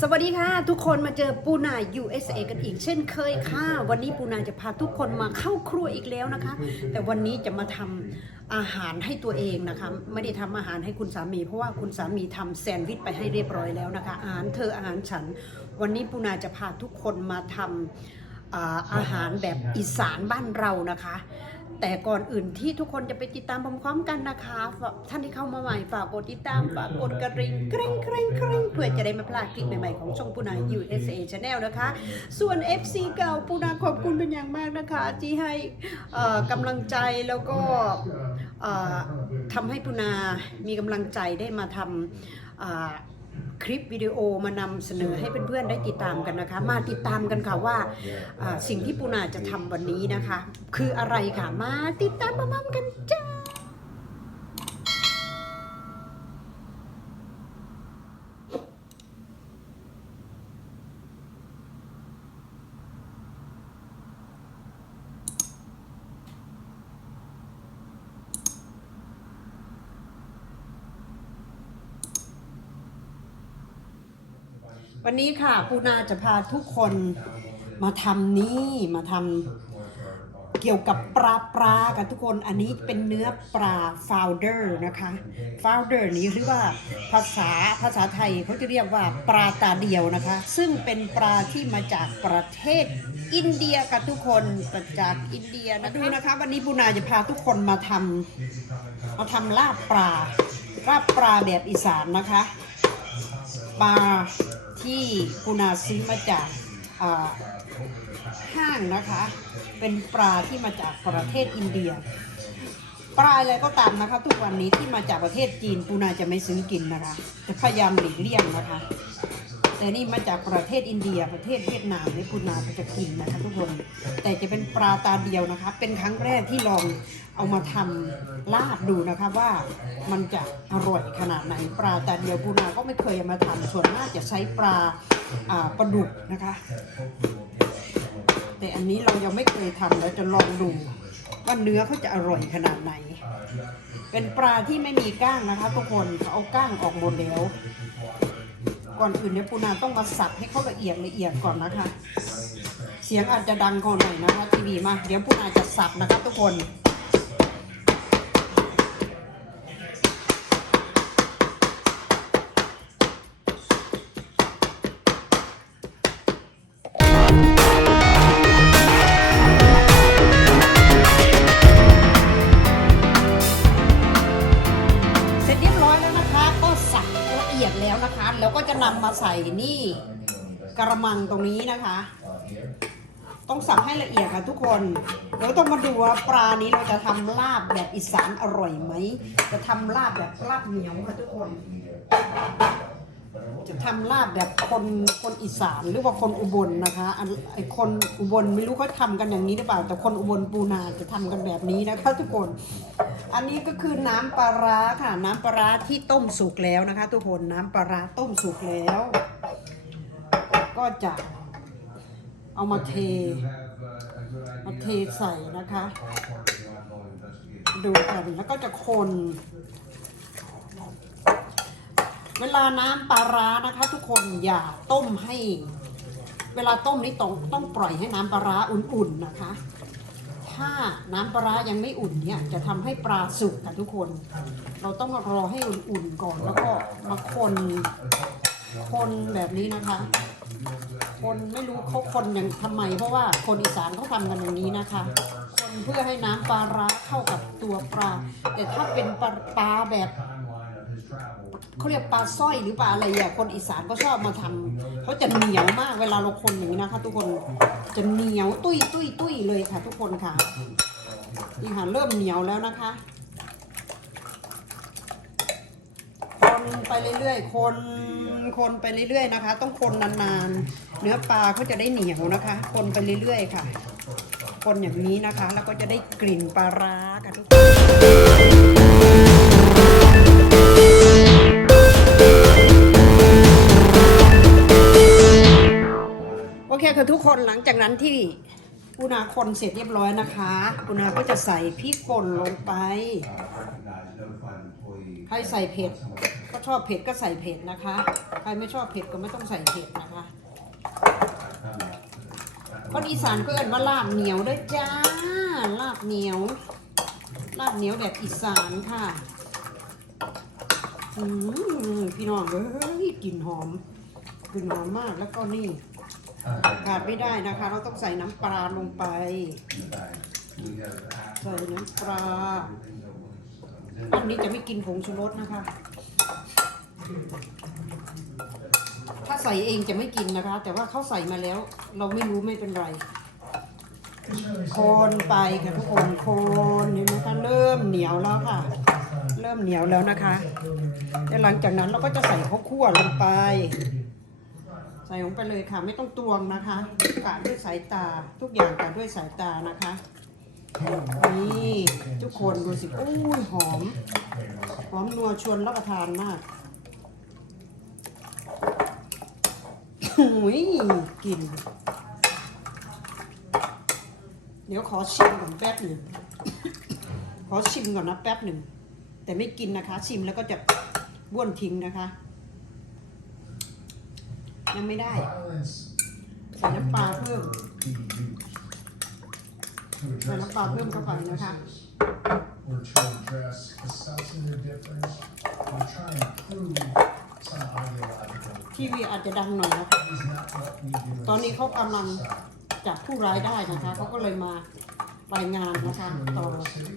สวัสดีค่ะ ทุกคนมาเจอปูนา USA กันอีกเช่นเคยค่ะ วันนี้ปูนาจะพาทุกคนมาเข้าครัวอีกแล้วนะคะ แต่วันนี้จะมาทำอาหารให้ตัวเองนะคะ ไม่ได้ทำอาหารให้คุณสามี เพราะว่าคุณสามีทำแซนด์วิชไปให้เรียบร้อยแล้วนะคะ อาหารเธออาหารฉัน วันนี้ปูนาจะพาทุกคนมาทำอาอาหารแบบอีสานบ้านเรานะคะ แต่ก่อนอื่นที่ทุกคนจะไปติดตามพร้อมๆกันนะคะฝากท่านที่เข้ามาใหม่ฝากกดติดตามฝากกดกระดิ่งกริ๊งกริ๊งกริ๊งเพื่อจะได้ไม่พลาดคลิปใหม่ๆของช่องปูนา USA Channel นะคะ ส่วน FC เก่าปูนาขอบคุณเป็นอย่างมากนะคะ ที่ให้เอ่อกำลังใจแล้วก็เอ่อทำให้ปูนามีกำลังใจได้มาทำอ่า คลิปวิดีโอมานำเสนอให้เพื่อนๆได้ติดตามกันนะคะ มาติดตามกันค่ะว่าอ่าสิ่งที่ปูนาจะทำวันนี้นะคะ คืออะไรค่ะมาติดตามพร้อมๆกันจ้า วันนี้ค่ะปูนาจะพาทุกคนมาทำนี่มาทำเกี่ยวกับปลาปลากันทุกคนอันนี้เป็นเนื้อปลาฟาวเดอร์นะคะฟาวเดอร์นี้หรือว่าภาษาภาษาไทยเขาจะเรียกว่าปลาตาเดียวนะคะ ซึ่งเป็นปลาที่มาจากประเทศอินเดียกันทุกคนมาจากอินเดียนะดูนะคะ วันนี้ปูนาจะพาทุกคนมาทำมาทำลาบปลาลาบปลาแบบอีสานนะคะปลา ที่กุนาซื้อมาจากห้างนะคะ เป็นปลาที่มาจากประเทศอินเดีย ปลาอะไรก็ตามนะคะ ทุกวันนี้ที่มาจากประเทศจีนปูนาจะไม่ซื้อกินนะคะ จะพยายามหลีกเลี่ยงนะคะ แต่นี่มาจากประเทศอินเดียประเทศเวียดนามนี่ปูนาก็จะกินนะคะทุกคน แต่จะเป็นปลาตาเดียวนะคะ เป็นครั้งแรกที่ลองเอามาทำลาบดูนะคะว่ามันจะอร่อยขนาดไหนปลาตาเดียวปูนาก็ไม่เคยมาทำส่วนมากจะใช้ปลาอ่าปลาดุกนะคะ แต่อันนี้เรายังไม่เคยทำแล้วจะลองดูว่าเนื้อเขาจะอร่อยขนาดไหน เป็นปลาที่ไม่มีก้างนะคะ ทุกคนเขาเอาก้างออกหมดแล้ว ก่อนอื่นเนี่ยปูนาต้องมาสับให้เขาละเอียดละเอียดก่อนนะคะ เสียงอาจจะดังก่อนหน่อยนะคะทีวีมา เดี๋ยวปูนาจะสับนะคะทุกคน แล้วนะคะ แล้วก็จะนำมาใส่นี่กระมังตรงนี้นะคะ ต้องสับให้ละเอียดค่ะทุกคนเดี๋ยวต้องมาดูว่าปลานี้เราจะทำลาบแบบอีสานอร่อยไหม จะทำลาบแบบลาบเหนียวค่ะทุกคน ทำลาบแบบคนคนอีสานหรือว่าคนอุบลนะคะอันไอคนอุบลไม่รู้เขาทำกันอย่างนี้หรือเปล่า แต่คนอุบลปูนาจะทำกันแบบนี้นะคะทุกคน อันนี้ก็คือน้ำปลาร้าค่ะ น้ำปลาร้าที่ต้มสุกแล้วนะคะ ทุกคนน้ำปลาร้าต้มสุกแล้ว ก็จะเอามาเทมาเทใส่นะคะ ดูกันแล้วก็จะคน เวลาน้ำปลาร้านะคะ ทุกคนอย่าต้มให้ เวลาต้มนี่ต้องต้องปล่อยให้น้ำปลาร้าอุ่นๆนะคะ ถ้าน้ำปลาร้ายังไม่อุ่นเนี่ยจะทำให้ปลาสุกค่ะทุกคน เราต้องรอให้อุ่นๆก่อนแล้วก็มาคนคนแบบนี้นะคะ คนไม่รู้เขาคนอย่างทำไม เพราะว่าคนอีสานเขาทำกันอย่างนี้นะคะ คนเพื่อให้น้ำปลาร้าเข้ากับตัวปลา แต่ถ้าเป็นปลาปลาแบบ เขาเรียกปลาสร้อยหรือปลาอะไรอะคนอีสานก็ชอบมาทำเขาจะเหนียวมากเวลาเราคนอย่างนี้นะคะ ทุกคนจะเหนียวตุ้ยตุ้ยตุ้ยเลยค่ะ ทุกคนค่ะนี่ค่ะเริ่มเหนียวแล้วนะคะ คนไปเรื่อยๆ คนคนไปเรื่อยๆนะคะ ต้องคนนานๆ เนื้อปลาเขาจะได้เหนียวนะคะ คนไปเรื่อยๆค่ะ คนอย่างนี้นะคะ แล้วก็จะได้กลิ่นปลาร้าค่ะทุกคน คค่ะทุกคนหลังจากนั้นที่ปูนาคนเสร็จเรียบร้อยนะคะปูนาก็จะใส่พริกป่นลงไป ใครใส่เผ็ด ก็ชอบเผ็ดก็ใส่เผ็ดนะคะ ใครไม่ชอบเผ็ดก็ไม่ต้องใส่เผ็ดนะคะคนอีสานก็เอิ้นว่าลาบเหนียวเด้วยจ้า ลาบเหนียว ลาบเหนียวแบบอีสานค่ะอืมพี่น้องเอ้ยกลิ่นหอมกลิ่นหอมมากแล้วก็นี่ ขาดไม่ได้นะคะ เราต้องใส่น้ำปลาลงไป ใส่น้ำปลา อันนี้จะไม่กินผงชูรสนะคะ ถ้าใส่เองจะไม่กินนะคะ แต่ว่าเขาใส่มาแล้ว เราไม่รู้ไม่เป็นไรโคนไปค่ะทุกคนโคนเห็นไหมคะเริ่มเหนียวแล้วค่ะ เริ่มเหนียวแล้วนะคะแล้วหลังจากนั้นเราก็จะใส่ข้าวคั่วลงไป ใส่ลงไปเลยค่ะ ไม่ต้องตวงนะคะกะด้วยสายตาทุกอย่างกะด้วยสายตานะคะ นี่ทุกคนดูสิอุ้ยหอม หอมนัวชวนรับประทานมากหุยกลิ่นเดี๋ยวขอชิมก่อนแป๊บหนึ่ง ขอชิมก่อนนะแป๊บหนึ่ง แต่ไม่กินนะคะ ชิมแล้วก็จะบ้วนทิ้งนะคะ ยังไม่ได้ใส่น้ำปลาเพิ่มใส่น้ำปลาเพิ่มเข้าไปนะคะ Or to address the substantive difference or try and prove some ideological. ทีวีอาจจะดังหน่อยนะคะ That is not what we do in ตอนนี้เขากำลัง society. จับผู้ร้ายได้นะคะเขาก็เลยมารายงานนะคะ True in ต่อ New York City,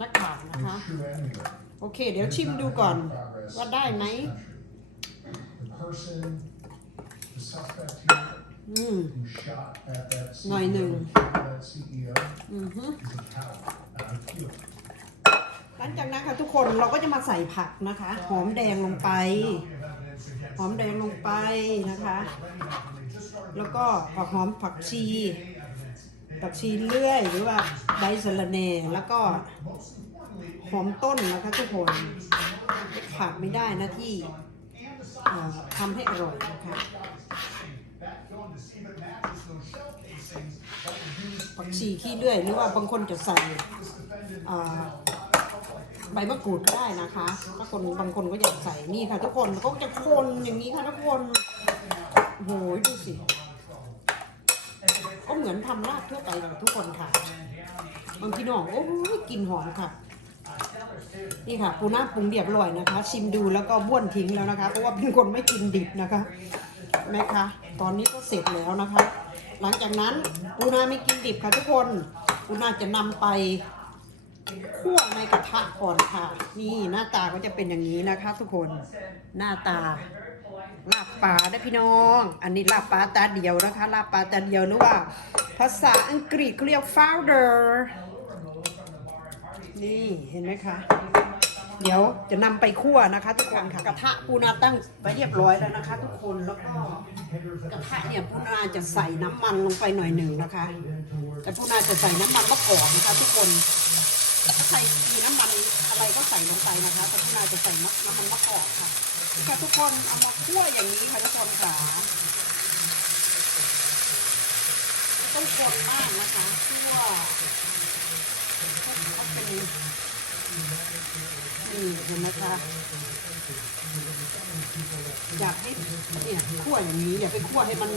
นักข่าวนะคะ it's true anywhere. โอเค เดี๋ยวชิมดูก่อน ว่าได้ไหม The person, หน่อยหนึ่ง that CEO อือฮึ is a coward. I feel it. หลังจากนั้นค่ะทุกคนเราก็จะมาใส่ผักนะคะ หอมแดงลงไป หอมแดงลงไปนะคะ แล้วก็ผักหอมผักชีผักชีเลื่อยหรือว่าใบสะระแหน่แล้วก็หอมต้นนะคะทุกคนขาดไม่ได้นะที่เอ่อทำให้อร่อยนะคะ ผักชีขี้เลื่อยหรือว่าบางคนจะใส่ใบมะกรูดก็ได้นะคะ ถ้าคนบางคนก็อยากใส่นี่ค่ะ ทุกคนก็จะคนอย่างนี้ค่ะทุกคนโอ้โหดูสิ ก็เหมือนทำลาบทั่วไปเลยทุกคนค่ะบางพี่น้องโอ้ยกลินหอมค่ะ นี่ค่ะปูน้าปรุงเรียบร้อยนะคะ ชิมดูแล้วก็บ้วนทิ้งแล้วนะคะ เพราะว่าเป็นคนไม่กินดิบนะคะแม่คะตอนนี้ก็เสร็จแล้วนะคะ หลังจากนั้นปูนาไม่กินดิบค่ะทุกคนปูนาจะนำไปคั่วในกระทะก่อนค่ะ นี่หน้าตาก็จะเป็นอย่างนี้นะคะ ทุกคนหน้าตาลาบปลาได้พี่น้อง อันนี้ลาบปลาตาเดียวนะคะลาบปลาตาเดียวหรือว่า ภาษาอังกฤษเขาเรียก founder นี่เห็นไหมคะ เดี๋ยวจะนำไปคั่วนะคะ ทุกคนค่ะ กระทะปูนาตั้งไปเรียบร้อยแล้วนะคะ ทุกคนแล้วก็กระทะเนี่ยปูนาจะใส่น้ำมันลงไปหน่อยหนึ่งนะคะ แต่ปูนาจะใส่น้ำมันมะกอกนะคะ ทุกคนใส่มีน้ำมันอะไรก็ใส่ลงไปนะคะแต่ปูนาจะใส่น้ำมันมะกอกค่ะค่ะทุกคนเอามาคั่วอย่างนี้ค่ะทุกคนค่ะต้องกดมากนะคะคั่วให้เป็น นี่เห็นไหมคะ อยากให้เนี่ยคั่วอย่างนี้อย่าไปคั่วให้มัน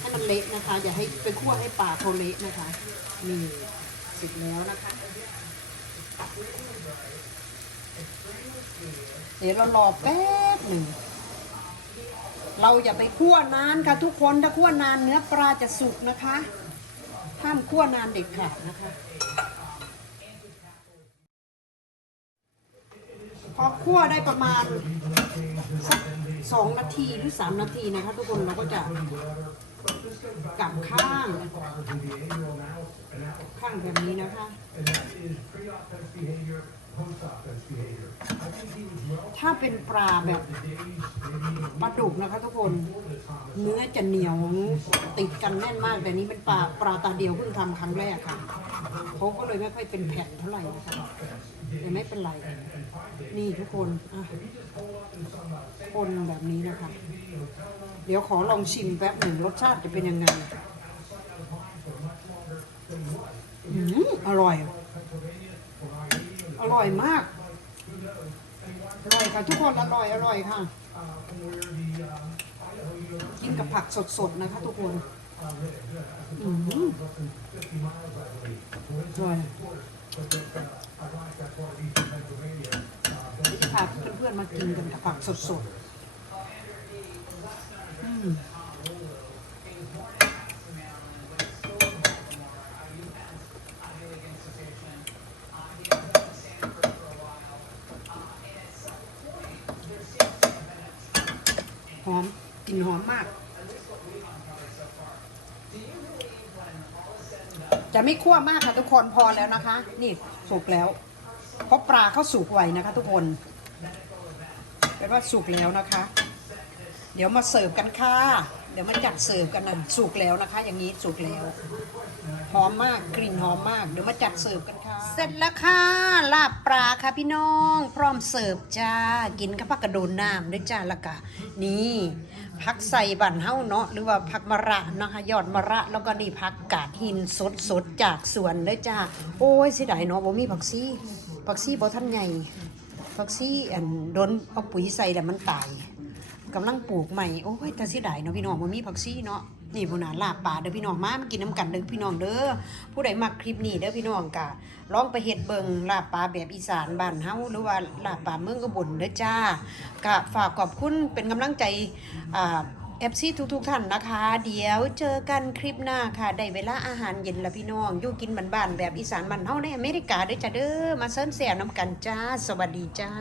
ให้มันเละนะคะ อย่าให้ไปคั่วให้ปลาเขาเละนะคะ นี่เสร็จแล้วนะคะ เดี๋ยวเรารอแป๊บหนึ่งเราอย่าไปคั่วนานค่ะทุกคนถ้าคั่วนานเนื้อปลาจะสุกนะคะห้ามคั่วนานเด็ดขาดนะคะ พอคั่วได้ประมาณสักสองนาทีหรือสามนาทีนะคะทุกคนเราก็จะกลับข้างข้างแบบนี้นะคะ ถ้าเป็นปลาแบบปลาดุกนะคะทุกคน เนื้อจะเหนียวติดกันแน่นมาก แต่นี้เป็นปลาปลาตาเดียวเพิ่งทำครั้งแรกค่ะเขาก็เลยไม่ค่อยเป็นแผ่นเท่าไหร่นะคะแต่ไม่เป็นไร นี่ทุกคนอะคนแบบนี้นะคะ เดี๋ยวขอลองชิมแป๊บหนึ่งรสชาติจะเป็นยังไงอืมอร่อย อร่อยมาก อร่อยค่ะทุกคนอร่อยอร่อยค่ะ กินกับผักสดๆนะคะ ทุกคนอืมอร่อย เดี๋ยวจะพาเพื่อนๆมากินกันกับผักสดๆอืมหอมกลิ่นหอมมาก จะไม่คั่วมากค่ะทุกคนพอแล้วนะคะ นี่สุกแล้ว เพราะปลาเขาสุกไวนะคะ ทุกคนเป็นว่าสุกแล้วนะคะ เดี๋ยวมาเสิร์ฟกันค่ะ เดี๋ยวมาจัดเสิร์ฟกันนะสุกแล้วนะคะ อย่างนี้สุกแล้วหอมมากกลิ่นหอมมากเดี๋ยวมาจัดเสิร์ฟกันค่ะ เสร็จแล้วค่ะลาบปลาค่ะพี่น้อง พร้อมเสิร์ฟจ้ากินกับผักกระโดนน้ำด้วยจ้าละกะนี่ผักใส่บั่นเฮาเนาะหรือว่าผักมะระนะคะ ยอดมะระแล้วก็นี่ผักกาดหินสดสดๆจากสวนด้วยจ้าโอ้ยเสิดายเนาะบ่มีผักซี่ ผักซี่บ่ทันใหญ่ผักซี่อันโดนเอาปุ๋ยใส่แล้วมันตายกำลังปลูกใหม่โอ้ยแต่เสียดายเนาะพี่น้องมันมีผักซี่เนาะนี่พวกนาลาบป่าเด้อพี่น้องมามากินน้ำกันเด้อพี่น้องเด้อผู้ใดมักคลิปนี้เด้อพี่น้องกะลองไปเฮ็ดเบิงลาบปลาแบบอีสานบ้านเฮาหรือว่าลาบปลาเมืองอุบลเด้อจ้ากะฝากขอบคุณเป็นกำลังใจอ่า เอฟซีทุกๆท่านนะคะ เดี๋ยวเจอกันคลิปหน้าค่ะ ได้เวลาอาหารเย็นละพี่น้อง อยู่กินบ้านๆแบบอีสานบ้านเฮาในอเมริกาด้วยจ้าเด้อ มาเซิร์นแซ่น้ำกันจ้า สวัสดีจ้า